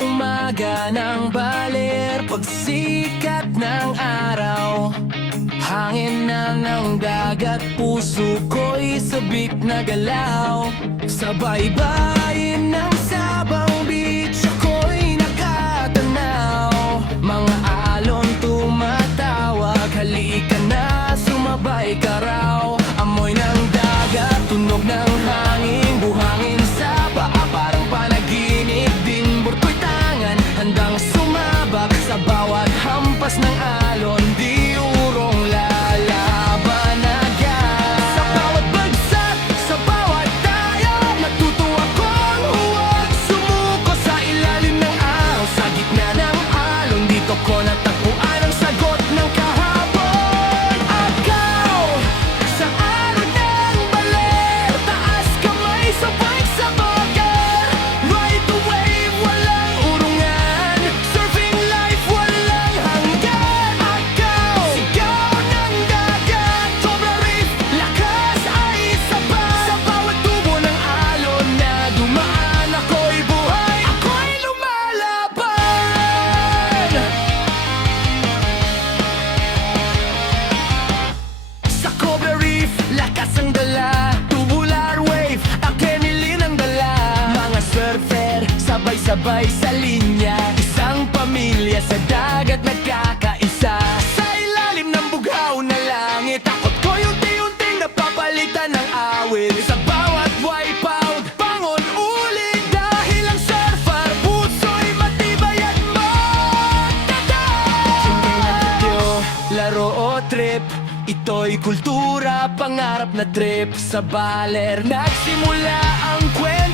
umaga ng baler, pagsikat ng araw, hangin na ng dagat, puso ko'y sabik na galaw. Sa baybayin ng Sabang Beach ako'y nakatanaw, mga alon tumatawag, halika na, sumabay ka raw. Amoy ng dagat, tunog ng hangin, buhangin sa paa, parang panaginip din. Burko'y tangan, handang sumabak sa bawat hampas ng alon, di urong lalaban agad. Sa bawat bagsak, sa bawat tayo, natuto akong huwag sumuko sa ilalim ng araw. Sa gitna ng alon, dito ko natagpuan ang sagot ng kahapon. Agaw sa alon ng baler, taas kamay sabay sa bagar. Ride the wave, walang urungan, surfing life, walang hanggan. Agaw, sigaw ng dagat, Cobra Reef, lakas ay sapat. Sa bawat tubo ng alon na dumaan, ako'y buhay, ako'y lumalaban. Sa Cobra Reef, lakas ang dala, tubular wave, akenilin ang dala. Mga surfer, sabay-sabay sa linya, isang pamilya sa dagat nagkakaisa. Sa ilalim ng bughaw na langit, takot ko'y unti-unting napapalitan ng awit. Sa bawat wipeout, bangon ulit, dahil ang surfer, puso'y matibay at matatag. Hindi na video, laro o trip, ito'y kultura, pangarap na trip. Sa baler nagsimula ang kwento.